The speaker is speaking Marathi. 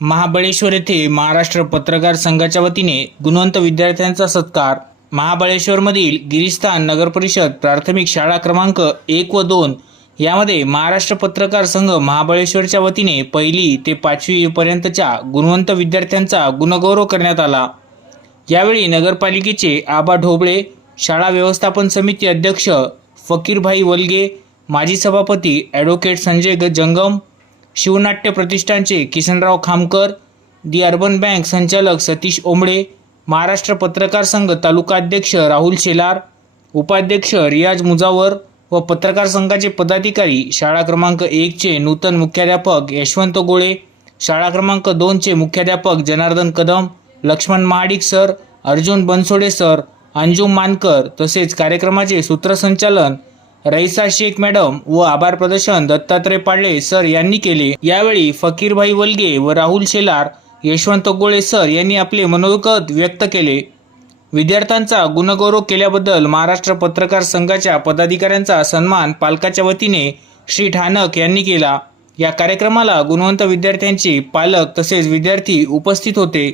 महाबळेश्वर येथे महाराष्ट्र पत्रकार संघाच्या वतीने गुणवंत विद्यार्थ्यांचा सत्कार. महाबळेश्वरमधील गिरिस्थान नगरपरिषद प्राथमिक शाळा क्रमांक एक व दोन यामध्ये महाराष्ट्र पत्रकार संघ महाबळेश्वरच्या वतीने पहिली ते पाचवीपर्यंतच्या गुणवंत विद्यार्थ्यांचा गुणगौरव करण्यात आला. यावेळी नगरपालिकेचे आबा ढोबळे शाळा व्यवस्थापन समिती अध्यक्ष फकीरभाई वलगे माजी सभापती ॲडव्होकेट संजय ग जंगम शिवनाट्य प्रतिष्ठानचे Kisanrao Khamkar the urban bank संचालक सतीश ओंबळे महाराष्ट्र पत्रकार संघ तालुकाध्यक्ष राहुल शेलार उपाध्यक्ष रियाज मुजावर व पत्रकार संघाचे पदाधिकारी शाळा क्रमांक एकचे नूतन मुख्याध्यापक यशवंत गोळे शाळा क्रमांक दोनचे मुख्याध्यापक जनार्दन कदम लक्ष्मण महाडिक सर अर्जुन बनसोडे सर अंजुम मानकर तसेच कार्यक्रमाचे सूत्रसंचालन रईसा शेख मॅडम व आभार प्रदर्शन दत्तात्रय पाडले सर यांनी केले. यावेळी फकीरभाई वलगे व राहुल शेलार यशवंत गोळे सर यांनी आपले मनोगत व्यक्त केले. विद्यार्थ्यांचा गुणगौरव केल्याबद्दल महाराष्ट्र पत्रकार संघाच्या पदाधिकाऱ्यांचा सन्मान पालकाच्या वतीने श्री ठाणक यांनी केला. या कार्यक्रमाला गुणवंत विद्यार्थ्यांचे पालक तसेच विद्यार्थी उपस्थित होते.